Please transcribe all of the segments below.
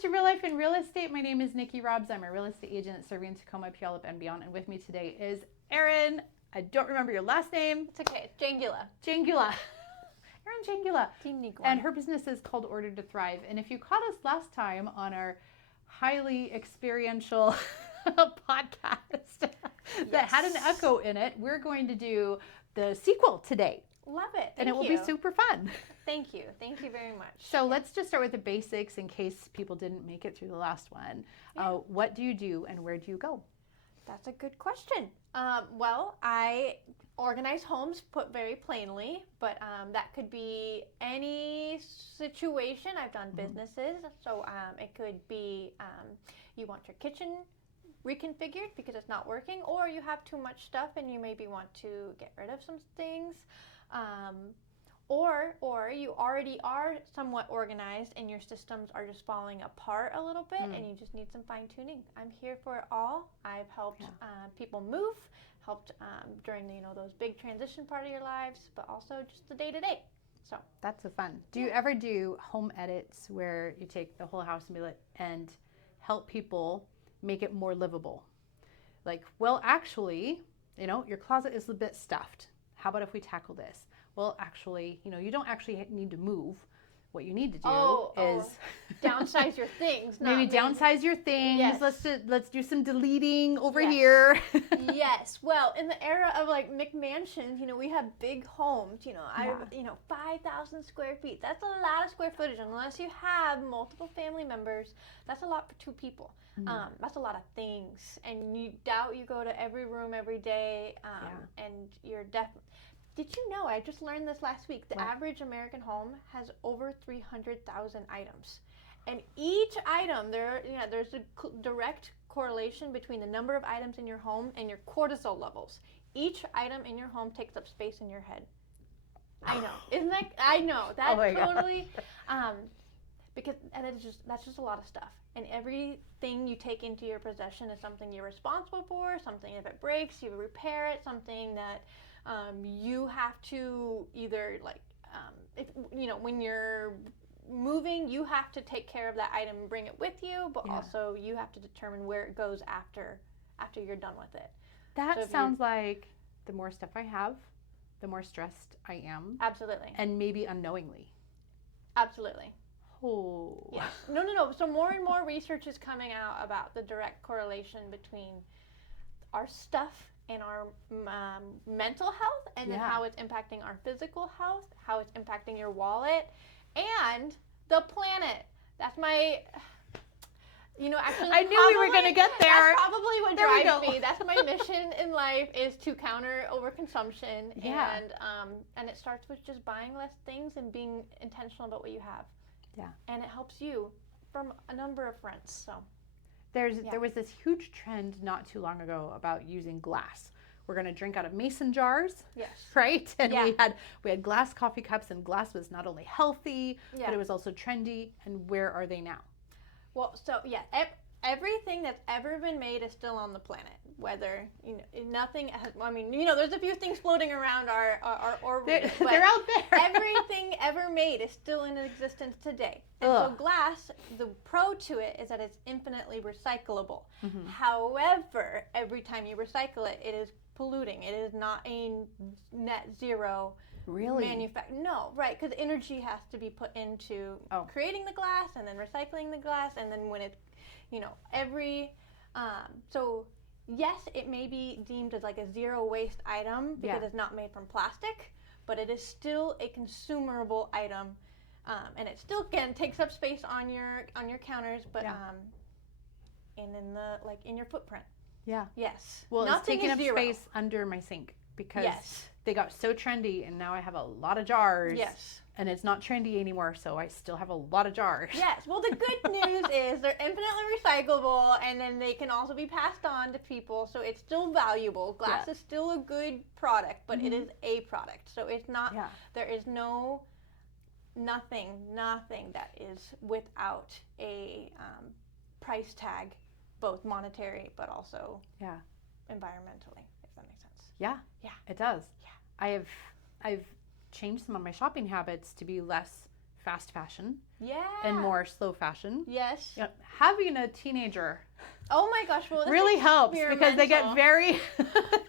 to Real Life in Real Estate. My name is Nickie Robbs. I'm a real estate agent serving Tacoma, Puyallup, and beyond. And with me today is Erin. I don't remember your last name. It's okay. It's Jangula. Jangula. Erin Jangula. Team Nickie. And her business is called Order to Thrive. And if you caught us last time on our highly experiential podcast that had an echo in it, we're going to do the sequel today. Love it. And it will be super fun. Thank you. Thank you very much. So let's just start with the basics in case people didn't make it through the last one. Yeah. What do you do and where do you go? That's a good question. Well, I organize homes, put very plainly, but that could be any situation. I've done businesses, so it could be you want your kitchen reconfigured because it's not working, or you have too much stuff and you maybe want to get rid of some things. Or you already are somewhat organized and your systems are just falling apart a little bit and you just need some fine tuning. I'm here for it all. I've helped people move, helped during those big transition part of your lives, but also just the day to day. So that's so fun. Do you ever do home edits where you take the whole house and help people make it more livable? Like, well, actually, your closet is a bit stuffed. How about if we tackle this? Well, actually, you don't actually need to move. What you need to do is downsize your things. Maybe downsize your things. Yes. Let's do some deleting over here. Yes. Well, in the era of like McMansions, we have big homes. 5,000 square feet. That's a lot of square footage. Unless you have multiple family members, that's a lot for two people. That's a lot of things, and you go to every room every day, and you're definitely. Did you know, I just learned this last week, the average American home has over 300,000 items. And each item, there's a direct correlation between the number of items in your home and your cortisol levels. Each item in your home takes up space in your head. I know. I know. That totally, because that's just a lot of stuff. And everything you take into your possession is something you're responsible for, something if it breaks, you repair it, something that you have to either when you're moving, you have to take care of that item and bring it with you, but also you have to determine where it goes after you're done with it. That sounds like the more stuff I have, the more stressed I am. Absolutely. And maybe unknowingly. Absolutely. Oh. Yes. No. So more and more research is coming out about the direct correlation between our stuff and our mental health, and then how it's impacting our physical health, how it's impacting your wallet, and the planet. That's my, actually. I knew we were going to get there. That's probably what drives me. That's my mission in life, is to counter overconsumption. Yeah. And it starts with just buying less things and being intentional about what you have. Yeah. And it helps you from a number of fronts. So. There was this huge trend not too long ago about using glass. We're going to drink out of mason jars, right? And we had glass coffee cups, and glass was not only healthy, but it was also trendy. And where are they now? Well, so everything that's ever been made is still on the planet. Whether nothing has, there's a few things floating around our orbit. They're out there. Everything ever made is still in existence today. And so glass, the pro to it is that it's infinitely recyclable. Mm-hmm. However, every time you recycle it, it is polluting. It is not a net zero. Really? No, right, because energy has to be put into creating the glass and then recycling the glass, and then when it, so yes, it may be deemed as like a zero waste item because it's not made from plastic, but it is still a consumable item, and it still takes up space on your counters, but and in your footprint. Yeah. Yes. Well, it's taking up space under my sink because they got so trendy, and now I have a lot of jars. Yes. And it's not trendy anymore, so I still have a lot of jars. Yes. Well, the good news is they're infinitely recyclable, and then they can also be passed on to people, so it's still valuable. Glass is still a good product, but it is a product. So it's not, there is nothing that is without a price tag, both monetary, but also environmentally, if that makes sense. Yeah. Yeah. It does. Yeah. I've changed some of my shopping habits to be less fast fashion Yeah. and more slow fashion. Yes. You know, having a teenager Oh my gosh, well, this really helps because they get very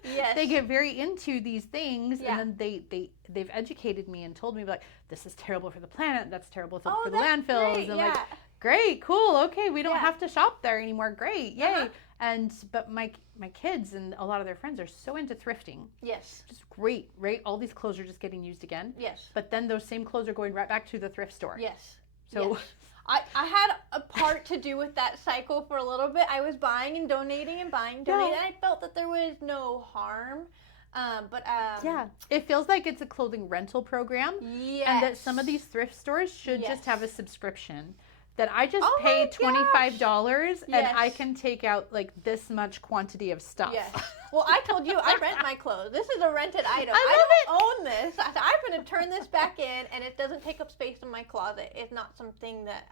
Yes. they get very into these things, Yeah. and then they've educated me and told me, like, this is terrible for the planet, that's terrible for the that's landfills, great. and Yeah. like, great, cool, okay, we don't Yeah. have to shop there anymore, great, yay. Uh-huh. And but my kids and a lot of their friends are so into thrifting. Yes. Just great, right? All these clothes are just getting used again. Yes. But then those same clothes are going right back to the thrift store. Yes. So yes. I had a part to do with that cycle for a little bit. I was buying and donating and buying and donating, and I felt that there was no harm. Yeah, it feels like it's a clothing rental program. Yes. And that some of these thrift stores should Yes. just have a subscription. That I just Oh pay my $25 and Yes. I can take out like this much quantity of stuff. Yes. Well, I told you I rent my clothes. This is a rented item. I don't own this. I'm going to turn this back in, and it doesn't take up space in my closet. It's not something that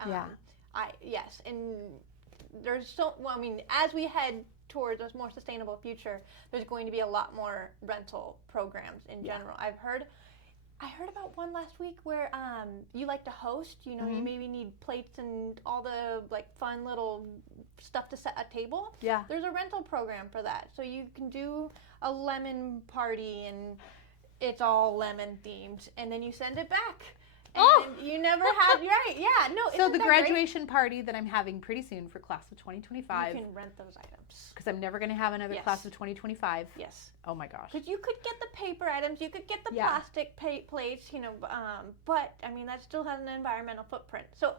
yes. And there's as we head towards a more sustainable future, there's going to be a lot more rental programs in general. I heard about one last week where you like to host. You know, you maybe need plates and all the like fun little stuff to set a table. Yeah. There's a rental program for that, so you can do a lemon party and it's all lemon themed, and then you send it back. And you never have, right? Yeah, no. So the graduation party that I'm having pretty soon for class of 2025. You can rent those items. Because I'm never going to have another class of 2025. Yes. Oh my gosh. Because you could get the paper items, you could get the plastic plates, you know, but I mean that still has an environmental footprint. So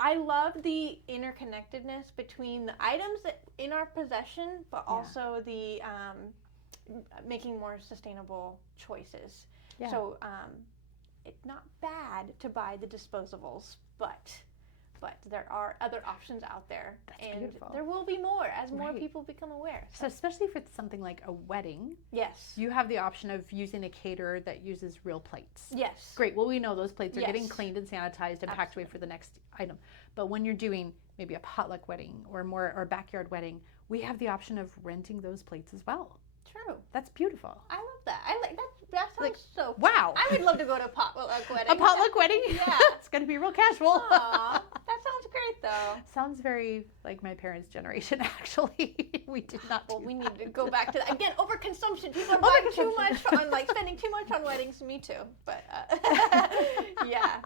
I love the interconnectedness between the items that in our possession, but also the making more sustainable choices. Yeah. So it's not bad to buy the disposables, but there are other options out there. That's and beautiful. There will be more as more people become aware. So especially for something like a wedding, yes, you have the option of using a caterer that uses real plates. Yes. Great. Well, we know those plates are getting cleaned and sanitized and packed away for the next item. But when you're doing maybe a potluck wedding or a backyard wedding, we have the option of renting those plates as well. True. That's beautiful. I love that. I like that. That sounds so fun. Wow. I would love to go to a potluck wedding. A potluck wedding? Yeah. It's going to be real casual. Aww, that sounds great, though. Sounds very like my parents' generation, actually. We did not do we that. need to go back to that. Again, overconsumption. People are buying too much on, like, spending too much on weddings. Me too. But, yeah.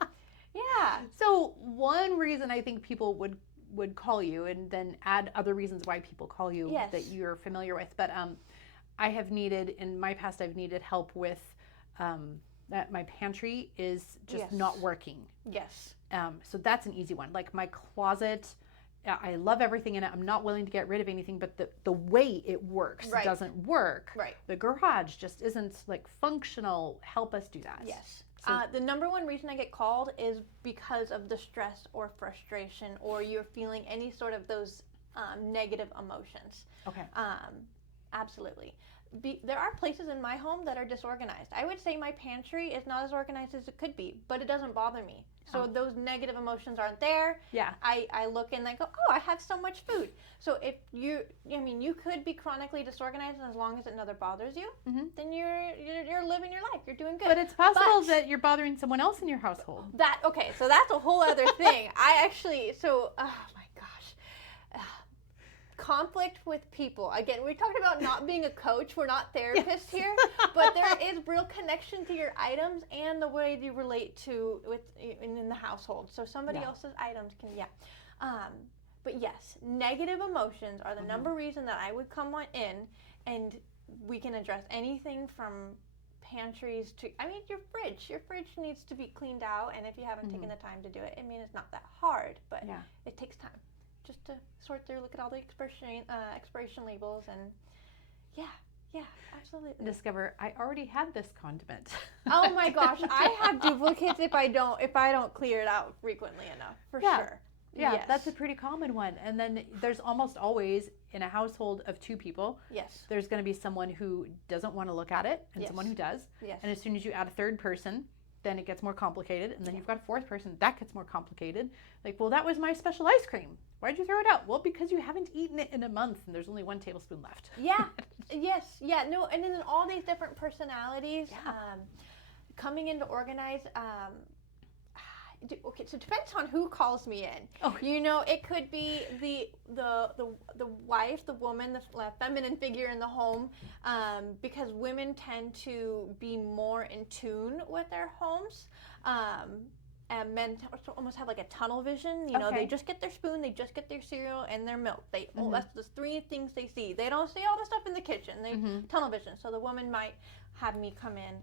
Yeah. So one reason I think people would call you, and then add other reasons why people call you that you're familiar with, but I have needed, in my past, I've needed help with that my pantry is just not working. Yes. So that's an easy one. Like my closet, I love everything in it. I'm not willing to get rid of anything, but the way it works doesn't work. Right. The garage just isn't like functional. Help us do that. Yes. So, the number one reason I get called is because of the stress or frustration, or you're feeling any sort of those negative emotions. Okay. Absolutely. There are places in my home that are disorganized. I would say my pantry is not as organized as it could be, but it doesn't bother me. So those negative emotions aren't there. Yeah. I look and I go, oh, I have so much food. So if you could be chronically disorganized, and as long as it never bothers you, then you're living your life. You're doing good. But it's possible that you're bothering someone else in your household. So that's a whole other thing. Oh my gosh. Conflict with people. Again, we talked about not being a coach. We're not therapists here, but there is real connection to your items and the way you relate to in the household. So somebody else's items can, but yes, negative emotions are the number reason that I would come on in, and we can address anything from pantries to, your fridge. Your fridge needs to be cleaned out, and if you haven't taken the time to do it, it's not that hard, but it takes time. Just to sort through, look at all the expiration labels, and absolutely. Discover I already had this condiment. Oh my gosh, I have duplicates if I don't clear it out frequently enough, for sure. Yeah, that's a pretty common one. And then there's almost always, in a household of two people, there's going to be someone who doesn't want to look at it and someone who does. Yes. And as soon as you add a third person, then it gets more complicated, and then you've got a fourth person, that gets more complicated. Like, well, that was my special ice cream. Why'd you throw it out? Well, because you haven't eaten it in a month, and there's only 1 tablespoon left. Yeah, yes, yeah, no, and then all these different personalities coming in to organize. okay, so it depends on who calls me in. Oh. You know, it could be the wife, the woman, the feminine figure in the home, because women tend to be more in tune with their homes. And men almost have like a tunnel vision. You know, they just get their spoon, they just get their cereal and their milk. That's the three things they see. They don't see all the stuff in the kitchen. They tunnel vision. So the woman might have me come in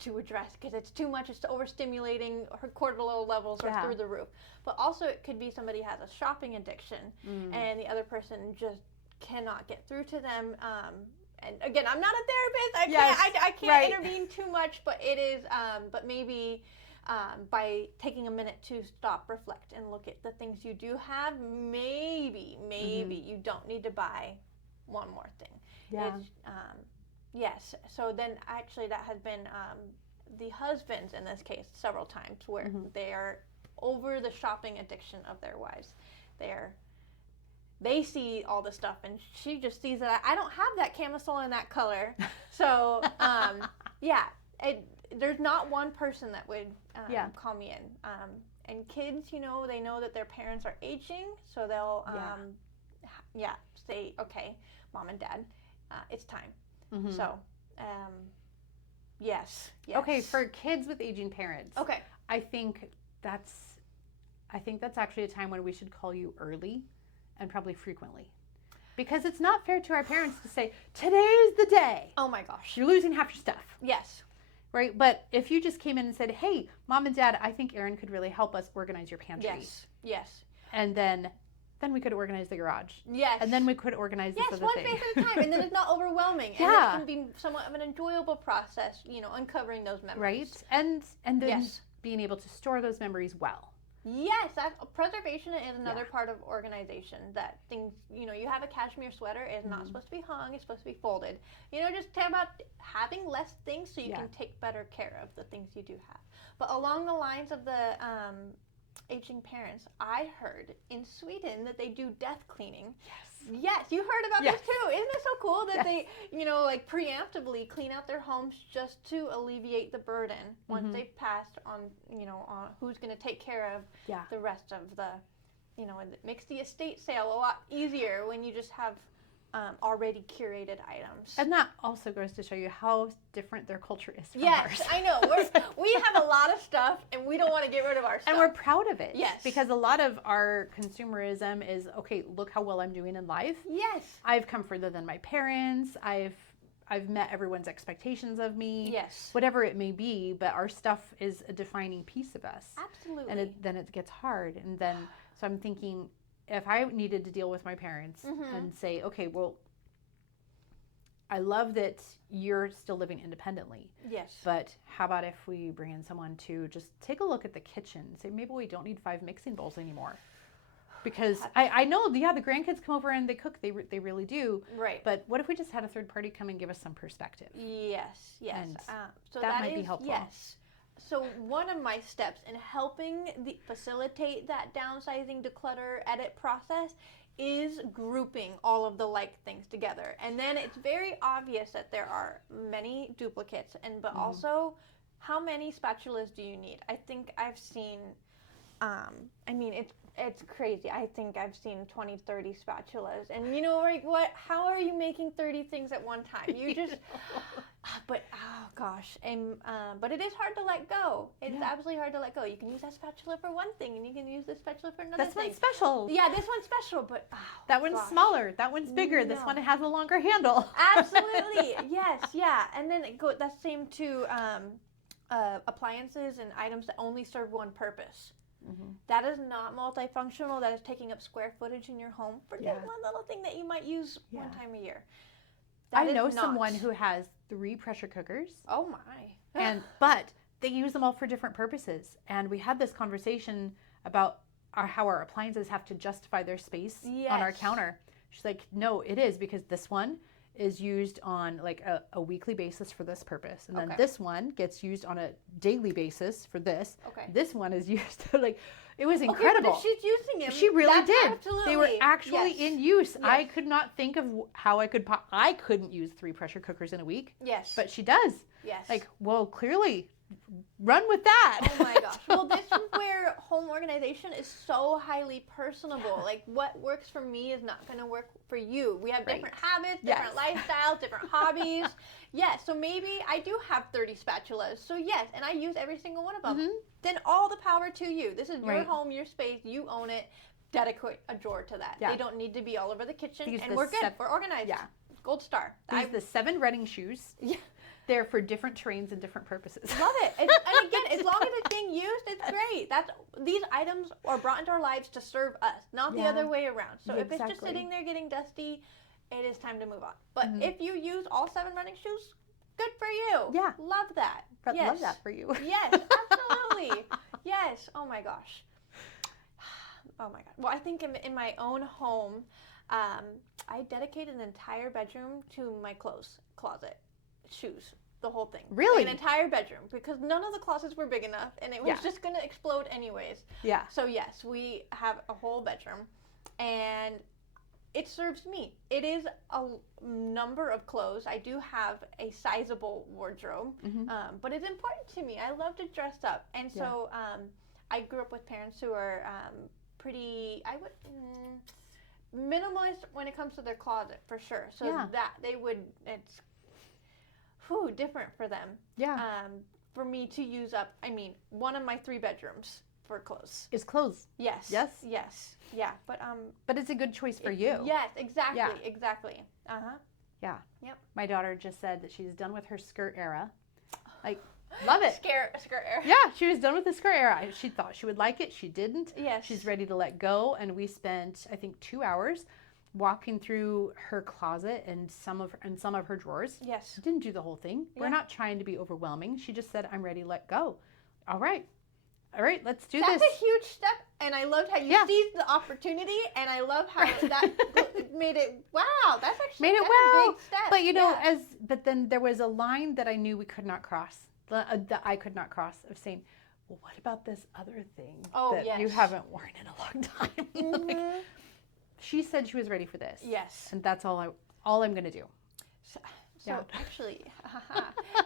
to address, because it's too much, it's overstimulating, her cortisol levels are through the roof. But also it could be somebody has a shopping addiction and the other person just cannot get through to them. And again, I'm not a therapist. I can't intervene too much, but it is, but maybe by taking a minute to stop, reflect, and look at the things you do have, maybe you don't need to buy one more thing. Yeah. Yes. So then actually that has been the husbands in this case several times where they are over the shopping addiction of their wives. They see all the stuff and she just sees that I don't have that camisole in that color. So there's not one person that would call me in. And kids, you know, they know that their parents are aging, so they'll say, okay, mom and dad, it's time. So, yes. Okay, for kids with aging parents. Okay. I think that's actually a time when we should call you early and probably frequently. Because it's not fair to our parents to say, today's the day. Oh my gosh. You're losing half your stuff. Yes. Right? But if you just came in and said, hey, mom and dad, I think Erin could really help us organize your pantry. Yes. And then we could organize the garage. Yes. And then we could organize this other thing. Yes, one phase at a time. And then it's not overwhelming. And it can be somewhat of an enjoyable process, you know, uncovering those memories. Right? And then being able to store those memories well. Yes, preservation is another part of organization. That things, you know, you have a cashmere sweater, it's not supposed to be hung, it's supposed to be folded. You know, just talk about having less things so you can take better care of the things you do have. But along the lines of the aging parents, I heard in Sweden that they do death cleaning. Yes, you heard about this too. Isn't it so cool that they, you know, like preemptively clean out their homes just to alleviate the burden once they've passed on, you know, on who's going to take care of the rest of the, you know, and it makes the estate sale a lot easier when you just have already curated items. And that also goes to show you how different their culture is from ours. Yes, I know. We have a lot of stuff, and we don't want to get rid of our stuff. And we're proud of it. Yes. Because a lot of our consumerism is, okay, look how well I'm doing in life. Yes. I've come further than my parents. I've met everyone's expectations of me. Yes. Whatever it may be, but our stuff is a defining piece of us. Absolutely. And then it gets hard. And then, so I'm thinking, if I needed to deal with my parents and say, okay, well, I love that you're still living independently. Yes. But how about if we bring in someone to just take a look at the kitchen and say, maybe we don't need 5 mixing bowls anymore. Because I know, the grandkids come over and they cook. They really do. Right. But what if we just had a third party come and give us some perspective? Yes. And so that might be helpful. Yes. So one of my steps in helping facilitate that downsizing, declutter, edit process is grouping all of the like things together. And then it's very obvious that there are many duplicates, but also how many spatulas do you need? I think I've seen, it's crazy. I think I've seen 20, 30 spatulas. And you know, like, how are you making 30 things at one time? You just, but oh gosh. And, but it is hard to let go. It's absolutely hard to let go. You can use that spatula for one thing and you can use this spatula for another thing. This one's special. Yeah, this one's special, but that one's smaller. That one's bigger. No. This one has a longer handle. Absolutely. Yes. Yeah. And then that's same to appliances and items that only serve one purpose. That is not multifunctional. That is taking up square footage in your home for just one little thing that you might use one time a year. I know someone who has 3 pressure cookers. Oh my. But they use them all for different purposes. And we had this conversation about how our appliances have to justify their space on our counter. She's like, no, it is, because this one is used on like a weekly basis for this purpose. And then this one gets used on a daily basis for this. This one is used like, it was incredible. But if she's using them. She really did. Absolutely. They were actually in use. Yes. I could not think of how I couldn't use 3 pressure cookers in a week. Yes. But she does. Yes. Like, well, clearly run with that. Oh my gosh. Well, this is where home organization is so highly personable. Like what works for me is not going to work for you. We have different habits, different lifestyles, different hobbies. Yes, so maybe I do have 30 spatulas. So yes, and I use every single one of them. Then all the power to you. This is your home, your space, you own it. Dedicate a drawer to that. They don't need to be all over the kitchen, and we're good. We're organized. Yeah. Gold star. These the 7 running shoes. Yeah. They're for different terrains and different purposes. Love it. And again, as long as it's being used, it's great. These items are brought into our lives to serve us, not the other way around. So if it's just sitting there getting dusty, it is time to move on. But if you use all 7 running shoes, good for you. Yeah. Love that. Yes. Love that for you. Yes, absolutely. Yes. Oh my gosh. Oh my God. Well, I think in my own home, I dedicated an entire bedroom to my clothes closet, shoes, the whole thing. Really? An entire bedroom, because none of the closets were big enough, and it was just going to explode anyways. Yeah. So yes, we have a whole bedroom, and it serves me. It is a number of clothes. I do have a sizable wardrobe, but it's important to me. I love to dress up, and so I grew up with parents who are pretty, minimalist when it comes to their closet, for sure. So that they would, it's different for them. Yeah. For me to use up, one of my 3 bedrooms for clothes. Is clothes. Yes. Yes. Yes. Yeah. But it's a good choice for you. Yes, exactly. Yeah. Exactly. Yeah. Yep. My daughter just said that she's done with her skirt era. Like, love it. Skirt era. Yeah, she was done with the skirt era. She thought she would like it. She didn't. Yes. She's ready to let go. And we spent, I think, 2 hours walking through her closet and some of her drawers. Yes. Didn't do the whole thing. Yeah. We're not trying to be overwhelming. She just said, I'm ready to let go. All right, let's do this. That's a huge step. And I loved how you seized the opportunity. And I love how that made it, wow, that's actually a big step. But but then there was a line that I knew we could not cross. That I could not cross, of saying, well, what about this other thing that you haven't worn in a long time? Like, she said she was ready for this. Yes. And that's all I'm going to do. So actually,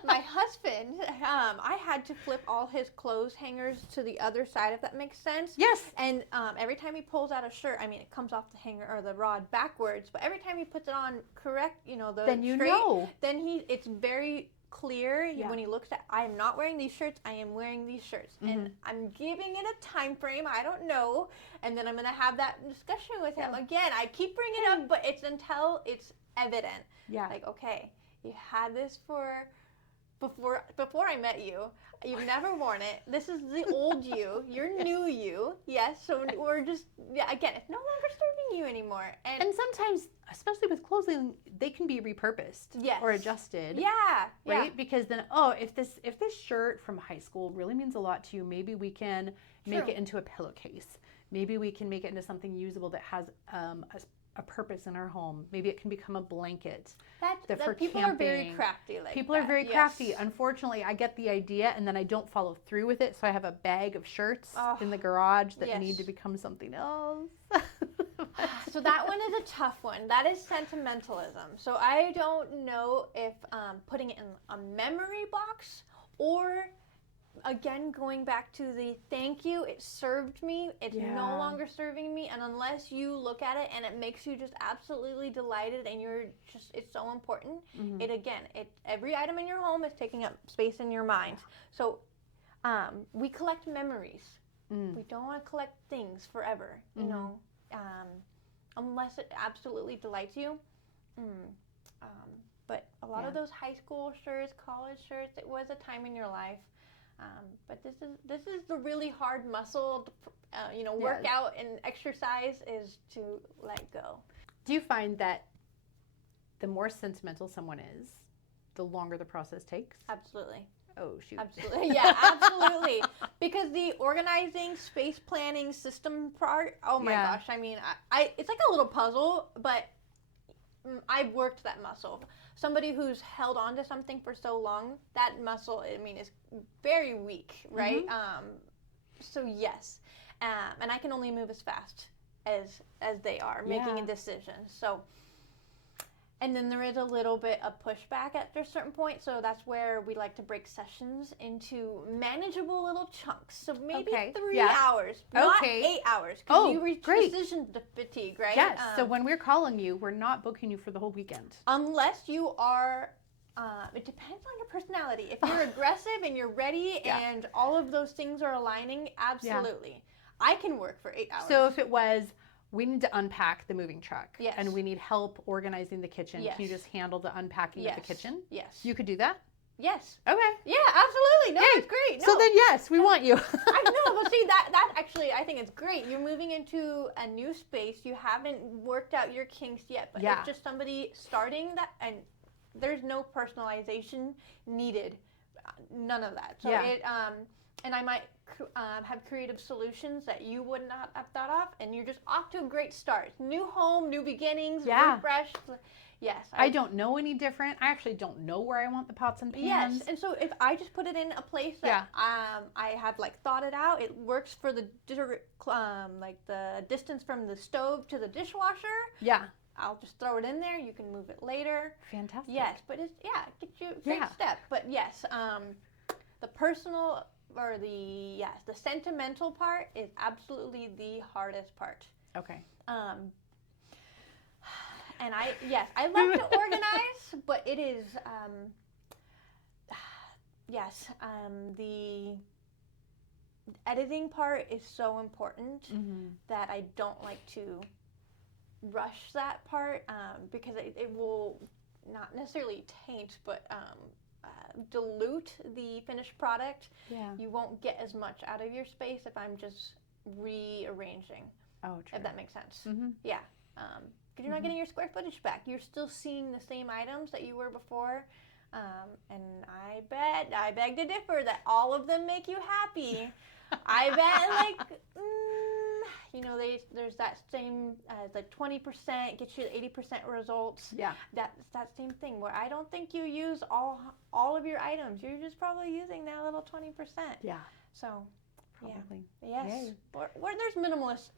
my husband, I had to flip all his clothes hangers to the other side, if that makes sense. Yes. And every time he pulls out a shirt, it comes off the hanger or the rod backwards, but every time he puts it on correct, then you know. Then it's very clear when he looks at, I am not wearing these shirts, I am wearing these shirts. And I'm giving it a time frame, I don't know. And then I'm going to have that discussion with him. Again, I keep bringing it up, but it's until it's evident. Yeah. Like, okay, you had this before I met you. You've never worn it. This is the old you. You're new you. Yes. So we're just, again, it's no longer serving you anymore. And sometimes, especially with clothing, they can be repurposed or adjusted. Yeah. Right? Yeah. Because then, if this shirt from high school really means a lot to you, maybe we can make it into a pillowcase. Maybe we can make it into something usable that has a purpose in our home. Maybe it can become a blanket. For people camping. Are very crafty like People are very crafty. Unfortunately, I get the idea and then I don't follow through with it. So I have a bag of shirts in the garage that need to become something else. So that one is a tough one. That is sentimentalism. So I don't know if putting it in a memory box or, again, going back to the thank you, it served me, it's no longer serving me, and unless you look at it and it makes you just absolutely delighted and it's so important, every item in your home is taking up space in your mind. So we collect memories. We don't want to collect things forever, you know, unless it absolutely delights you. But a lot of those high school shirts, college shirts, it was a time in your life. But this is the really hard muscle, workout and exercise is to let go. Do you find that the more sentimental someone is, the longer the process takes? Absolutely. Oh, shoot. Absolutely. Yeah, absolutely. Because the organizing, space planning, system part, oh my gosh. It's like a little puzzle, but I've worked that muscle. Somebody who's held on to something for so long, that muscle, is very weak, right? So yes. And I can only move as fast as they are making a decision. So And then there is a little bit of pushback at a certain point. So that's where we like to break sessions into manageable little chunks. So maybe 3 hours, not 8 hours. Because you reach decision fatigue, right? Yes. So when we're calling you, we're not booking you for the whole weekend. Unless you are, it depends on your personality. If you're aggressive and you're ready and all of those things are aligning, absolutely. I can work for 8 hours. So if it was, we need to unpack the moving truck. Yes. And we need help organizing the kitchen. Yes. Can you just handle the unpacking of the kitchen? Yes. You could do that? Yes. Okay. Yeah, absolutely. No, it's great. No. So then yes, we want you. I know, but see, that actually, I think it's great. You're moving into a new space. You haven't worked out your kinks yet, but it's just somebody starting that, and there's no personalization needed. None of that. So and I might have creative solutions that you would not have thought of, and you're just off to a great start. New home, new beginnings, refreshed. Yes. I don't know any different. I actually don't know where I want the pots and pans. Yes, and so if I just put it in a place that I have thought it out, it works for the the distance from the stove to the dishwasher. Yeah. I'll just throw it in there. You can move it later. Fantastic. Yes, but it's get you a great step. But yes, the personal or the sentimental part is absolutely the hardest part. Okay. And I love to organize, but it is the editing part is so important that I don't like to rush that part because it will not necessarily taint, but dilute the finished product. Yeah. You won't get as much out of your space if I'm just rearranging. Oh, true. If that makes sense. Mm-hmm. Yeah. Because you're not getting your square footage back. You're still seeing the same items that you were before. And I beg to differ that all of them make you happy. I bet there's that same, 20% gets you the 80% results. Yeah. That's that same thing where I don't think you use all of your items. You're just probably using that little 20%. Yeah. So. Probably. Yeah. Yes. Where there's minimalists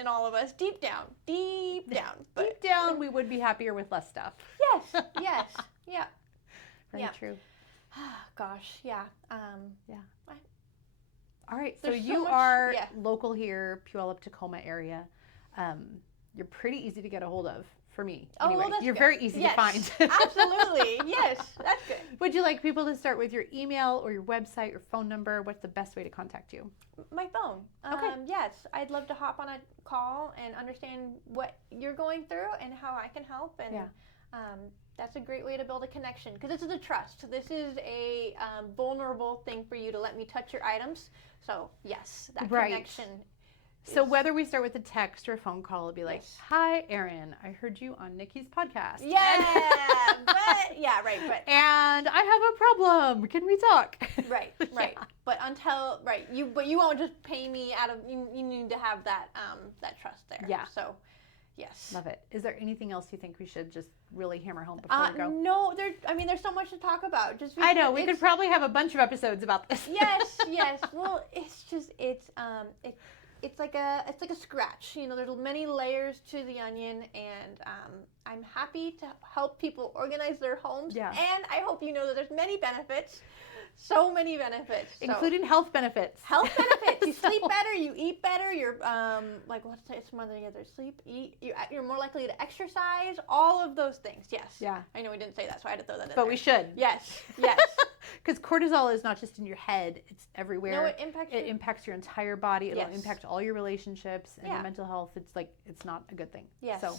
in all of us, deep down. But deep down, we would be happier with less stuff. Yes. Yes. Yeah. Very true. Gosh. Yeah. Yeah. All right. So you are local here, Puyallup, Tacoma area. You're pretty easy to get a hold of. For me, anyway. Well, that's You're good. very easy to find. Absolutely. Yes, that's good. Would you like people to start with your email or your website or phone number? What's the best way to contact you? My phone. Okay. Yes, I'd love to hop on a call and understand what you're going through and how I can help. And that's a great way to build a connection because this is a trust. This is a vulnerable thing for you to let me touch your items. So yes, that connection. So whether we start with a text or a phone call, it'll be like, "Hi, Erin, I heard you on Nickie's podcast." Yeah, but and I have a problem. Can we talk? Right. But you won't just pay me out of. You need to have that trust there. Yeah. So, yes. Love it. Is there anything else you think we should just really hammer home before we go? No, there's so much to talk about. I know we could probably have a bunch of episodes about this. Yes. Well, it's like a scratch. There's many layers to the onion, and I'm happy to help people organize their homes. Yeah. And I hope you know that there's many benefits. So many benefits. Including health benefits. Health benefits. You sleep better, you eat better, you're what's some other thing? Sleep, eat, you're more likely to exercise, all of those things. Yes. Yeah. I know we didn't say that, so I had to throw that in there. But we should. Yes. Because cortisol is not just in your head, it's everywhere. No, it impacts your entire body. It'll impact all your relationships and your mental health. It's not a good thing. Yes. So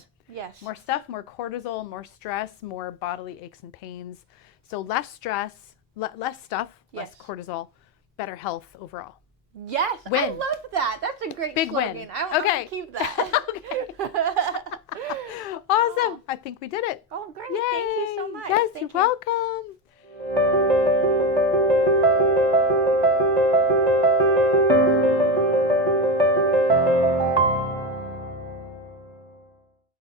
more stuff, more cortisol, more stress, more bodily aches and pains. So less stress, less stuff, less cortisol, better health overall. Yes, win. I love that. That's a great slogan. Win. I want to keep that. Awesome. I think we did it. Oh, great. Yay. Thank you so much. Yes, you're welcome.